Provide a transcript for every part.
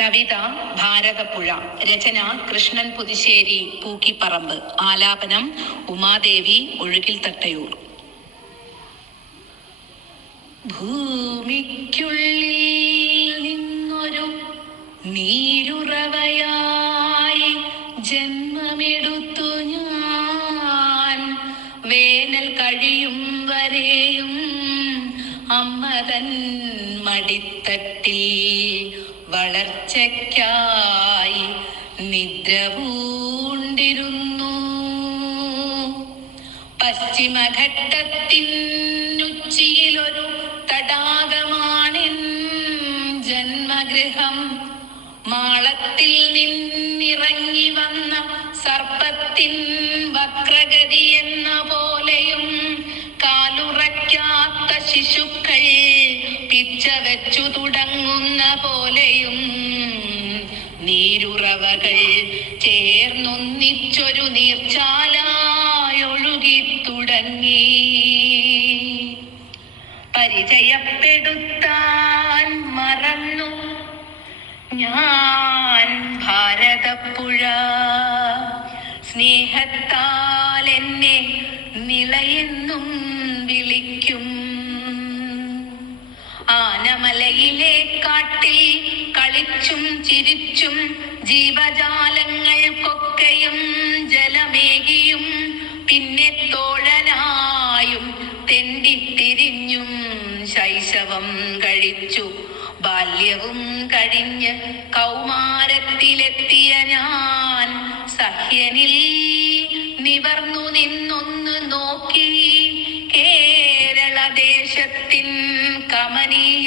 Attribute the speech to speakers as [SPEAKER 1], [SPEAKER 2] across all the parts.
[SPEAKER 1] കവിത ഭാരതപ്പുഴ രചന കൃഷ്ണൻ പുതുശ്ശേരി പൂക്കിപ്പറമ്പ് ആലാപനം ഉമാദേവി ഒഴുകിൽ തട്ടയൂർ. ഭൂമിക്കുള്ളിൽ നിന്നൊരു നീരുറവയായി ജന്മമെടുത്തു ഞാൻ. വേനൽ കഴിയും വരെയും അമ്മതൻ മടിത്തട്ടിൽ വളർച്ചയ്ക്കായി നിദ്ര പൂണ്ടിരുന്നു പശ്ചിമഘട്ടത്തിനുച്ചിയിലൊരു തടാകമാണിൻ ജന്മഗൃഹം. മാളത്തിൽ നിന്നിറങ്ങി വന്ന സർപ്പത്തിൻ വക്രഗതി എന്ന പോലെയും വെച്ചു തുടങ്ങുന്ന പോലെയും നീരുറവകൾ ചേർന്നൊന്നിച്ചൊരു നീർച്ചാലായൊഴുകി തുടങ്ങി. പരിചയപ്പെടുത്താൻ മറന്നു ഞാൻ ഭാരതപ്പുഴ. സ്നേഹത്താൽ എന്നെ നിളയെന്നും ആനമലയിലെ കാട്ടിൽ കളിച്ചും ചിരിച്ചും ജീവജാലങ്ങൾ കൊക്കയും ജലമേകിയും പിന്നെ തോഴനായും തെണ്ടിത്തിരിഞ്ഞും ശൈശവം കഴിച്ചു. ബാല്യവും കഴിഞ്ഞ് കൗമാരത്തിലെത്തിയ ഞാൻ സഹ്യനിൽ നിവർന്നു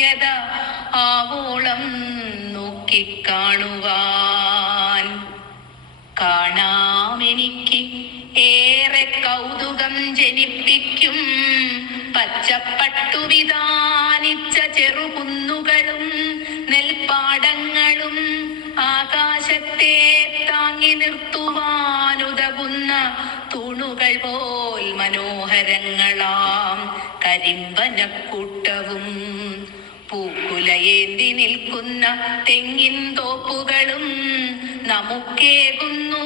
[SPEAKER 1] കമനീയത ആവോളം നോക്കിക്കാണുവാൻ. കാണാമെനിക്ക് ഏറെ കൗതുകം ജനിപ്പിക്കും. പച്ചപ്പട്ടു വിധാനിച്ച ചെറുകുന്നുകളും നെൽപ്പാടങ്ങളും ആകാശത്തെ താങ്ങി നിർത്തുവാനുതകുന്ന തൂണുകൾ പോൽ മനോഹരങ്ങളാം. കരിമ്പനക്കൂട്ടവും പൂക്കുലയേന്തി നിൽക്കുന്ന തെങ്ങിൻ തോപ്പുകളും നമുക്കേകുന്നു.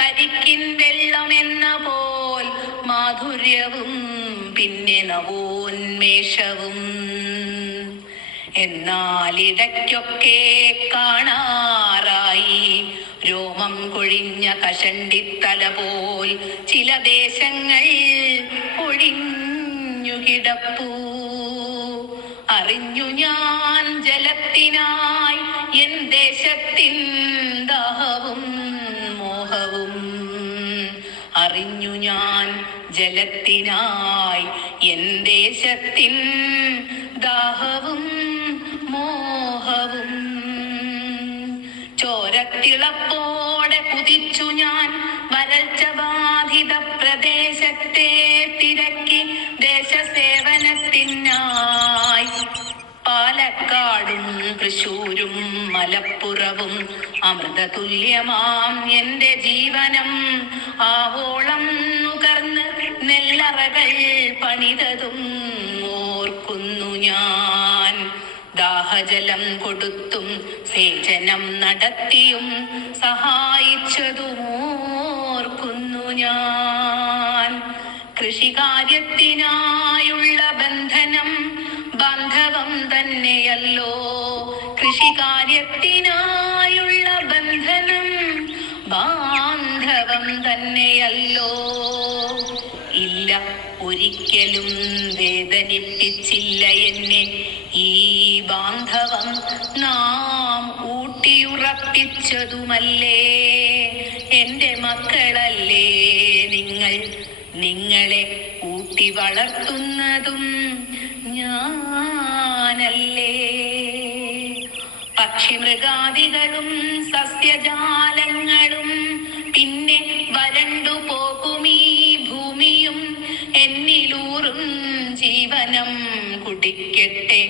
[SPEAKER 1] കരിക്കിൻ വെള്ളമെന്ന പോൽ മാധുര്യവും പിന്നെ നവോന്മേഷവും. എന്നാൽ ഇടയ്ക്കൊക്കെ കാണാറായി രോമം കൊഴിഞ്ഞ കഷണ്ടിത്തല പോൽ ചില ദേശങ്ങൾ ഒഴിഞ്ഞു കിടപ്പൂ. അറിഞ്ഞു ഞാൻ ജലത്തിനായി എൻ ദേശത്തിൻ ദാഹവും മോഹവും. അറിഞ്ഞു ഞാൻ ജലത്തിനായി എൻ ദേശത്തിൻ ദാഹവും മോഹവും. ചോരത്തിളപ്പോടെ കുതിച്ചു ഞാൻ വരൾച്ച ബാധിത പ്രദേശത്തെ തിരക്കി ദേശസേവനത്തിനായി. പാലക്കാടും തൃശൂരും മലപ്പുറവും അമൃത അമൃതതുല്യമാം എന്റെ ജീവനം. ആവോളം നുകർന്ന് നെല്ലറകൾ പണിതതും ഓർക്കുന്നു ഞാൻ. ദാഹജലം കൊടുത്തും സേചനം നടത്തിയും സഹായിച്ചതും ഓർക്കുന്നു ഞാൻ. കൃഷികാര്യത്തിനായുള്ള ബന്ധനം ബാന്ധവം തന്നെയല്ലോ. കൃഷികാര്യത്തിനായുള്ള ബന്ധനം ബാന്ധവം തന്നെയല്ലോ. ഇല്ല ഒരിക്കലും വേദനിപ്പിച്ചില്ല എന്നെ. ഈ ബാന്ധവം നാം ഊട്ടിയുറപ്പിച്ചതുമല്ലേ? എന്റെ മക്കളല്ലേ നിങ്ങൾ? നിങ്ങളെ ഊട്ടി വളർത്തുന്നതും ഞാനല്ലേ പക്ഷിമൃഗാദികളും സസ്യജാലങ്ങളും പിന്നെ വരണ്ടു പോകുമീ ഭൂമിയും എന്നിലൂറും ജീവനം കുടിക്കട്ടെ.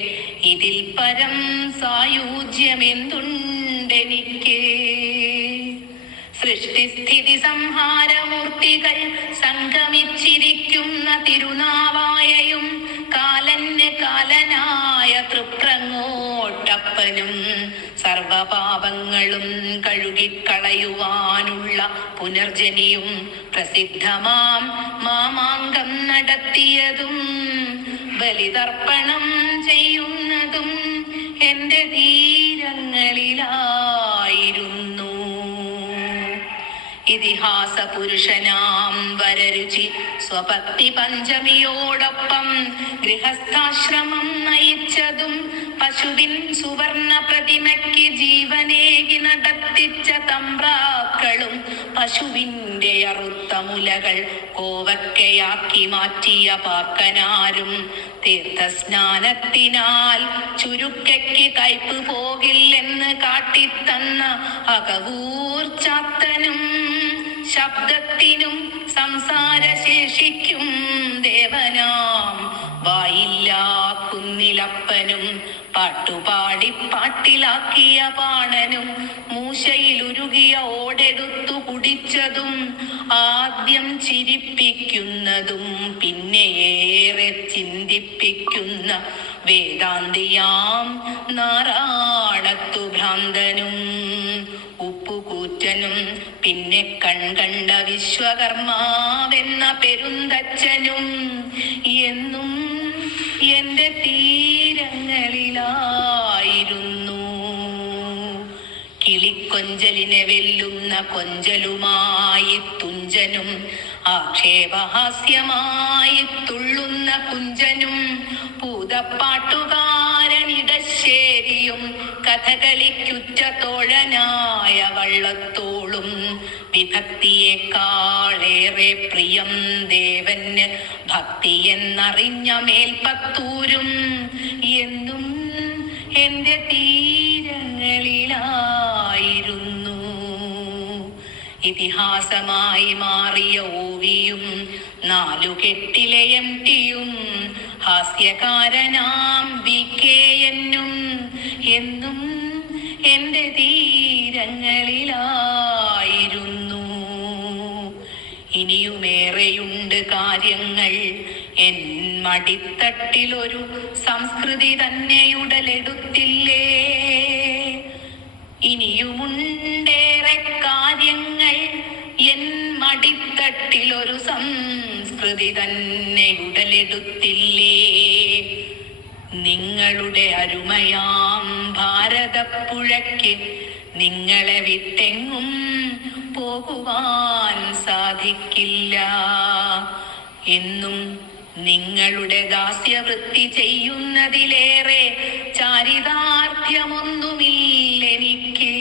[SPEAKER 1] ഇതിൽ പരം സായുജ്യമെന്തുണ്ടെനിക്ക്? സൃഷ്ടിസ്ഥിതി സംഹാരമൂർത്തികൾ സംഗമിച്ചിരിക്കുന്ന തിരുനാവായയും കാലന് കാലനായ തൃപ്രങ്ങോട്ടപ്പനും സർവപാപങ്ങളും കഴുകിക്കളയുവാനുള്ള പുനർജനിയും പ്രസിദ്ധമാം മാമാങ്കം നടത്തിയതും ബലിതർപ്പണം ചെയ്യുന്നതും എന്റെ തീരങ്ങളിലായിരുന്നു. ഇതിഹാസ പുരുഷനാം വരരുചി. സ്വപത്തി പഞ്ചമിയോടൊപ്പം ഗൃഹസ്ഥാശ്രമം നയിച്ചതും പശുവിൻ സുവർണ പ്രതിമയ്ക്ക് ജീവനേകി നടത്തിച്ച തമ്പ്രാക്കളും പശുവിന്റെ അറുത്ത മുലകൾ കോവക്കയാക്കി മാറ്റിയ പാക്കനാരും തീർത്ഥസ്നാനത്തിനാൽ ചുരുക്കയ്ക്ക് കയ്പ് പോകില്ലെന്ന് കാട്ടിത്തന്ന അകവൂർ ചാത്തനും ശബ്ദത്തിനും സംസാരശേഷിക്കും ദേവനാം വായില്ലാ കുന്നിലപ്പനും പാട്ടുപാടി പാട്ടിലാക്കിയ പാണനും മൂശയിലുരുകിയ ഓടെടുത്തു കുടിച്ചതും ആദ്യം ചിരിപ്പിക്കുന്നതും പിന്നെ ഏറെ ചിന്തിപ്പിക്കുന്ന വേദാന്തിയാം നാരാണത്തു ഭ്രാന്തനും ഉപ്പുകൂറ്റനും പിന്നെ കൺകണ്ട വിശ്വകർമാവെന്ന പെരുന്തച്ഛനും എന്നും എന്റെ തീരങ്ങളിലായിരുന്നു. കിളിക്കൊഞ്ചലിനെ വെല്ലുന്ന കൊഞ്ചലുമായി തുഞ്ചനും ആക്ഷേപഹാസ്യമായി തുള്ളുന്ന കുഞ്ചനും പൂതപ്പാട്ടുകാരനിടശ്ശേരിയും കഥകളിക്കുറ്റ തോഴനായ വള്ളത്തോളും വിഭക്തിയേക്കാളേറെ പ്രിയം ദേവന് ഭക്തി എന്നറിഞ്ഞ മേൽപത്തൂരും എന്നും എന്റെ തീരങ്ങളിലായിരുന്നു ഇതിഹാസമായി മാറിയ ഓവിയും നാലു കെട്ടിലെ എം ടിയും ഹാസ്യകാരനാം വി കെ എന്നും എന്നും എന്റെ തീരങ്ങളിലായിരുന്നു. ഇനിയുമേറെയുണ്ട് കാര്യങ്ങൾ. എൻ മടിത്തട്ടിലൊരു സംസ്കൃതി തന്നെ ഉടലെടുത്തില്ലേ? ഇനിയുമുണ്ടേറെ മടിത്തട്ടിലൊരു സംസ്കൃതി തന്നെ ഉടലെടുത്തില്ലേ? നിങ്ങളുടെ അരുമയാം ഭാരതപ്പുഴയ്ക്ക് നിങ്ങളെ വിട്ടെങ്ങും പോകുവാൻ സാധിക്കില്ല. എന്നും നിങ്ങളുടെ ദാസ്യവൃത്തി ചെയ്യുന്നതിലേറെ ചാരിതാർത്ഥ്യമൊന്നുമില്ലെനിക്ക്.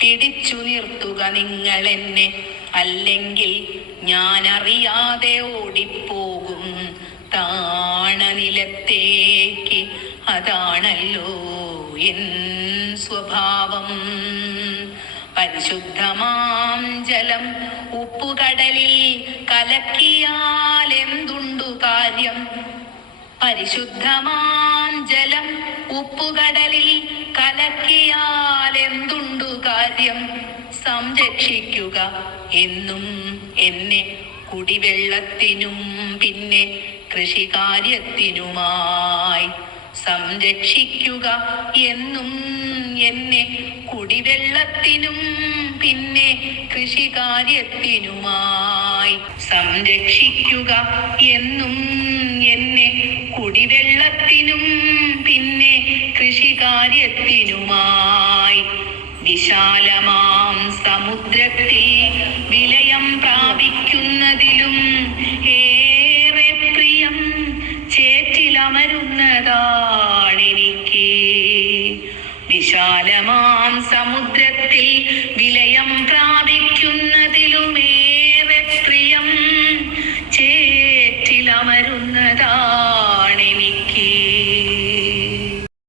[SPEAKER 1] പിടിച്ചു നിർത്തുക നിങ്ങൾ എന്നെ അല്ലെങ്കിൽ ഞാൻ അറിയാതെ ഓടിപ്പോകും താണനിലത്തേക്ക്. അതാണല്ലോ എൻ സ്വഭാവം. പരിശുദ്ധമാം ജലം ഉപ്പുകടലിൽ കലക്കിയാൽ എന്തുണ്ടു കാര്യം? പരിശുദ്ധമാം ജലം ഉപ്പുകടലിൽ കലക്കിയാൽ എന്തുണ്ടു കാര്യം? സംരക്ഷിക്കുക. എന്നും എന്നെ കുടിവെള്ളത്തിനും പിന്നെ കൃഷികാര്യത്തിനുമായി സംരക്ഷിക്കുക. എന്നും എന്നെ കുടിവെള്ളത്തിനും പിന്നെ കൃഷികാര്യത്തിനുമായി സംരക്ഷിക്കുക. എന്നും എന്നെ കുടിവെള്ളത്തിനും പിന്നെ കൃഷികാര്യത്തിനുമായി വിശാലമാം സമുദ്രത്തിൽ വിലയം പ്രാപിക്കുന്നതിലും ഏറെ പ്രിയം ചേറ്റിലമരുന്നതാണെനിക്ക് വിശാലമാം സമുദ്രത്തിൽ വിലയം പ്രാപിക്കുന്നതിലും ഏറെ പ്രിയം ചേറ്റിലമരുന്നതാണെനിക്ക്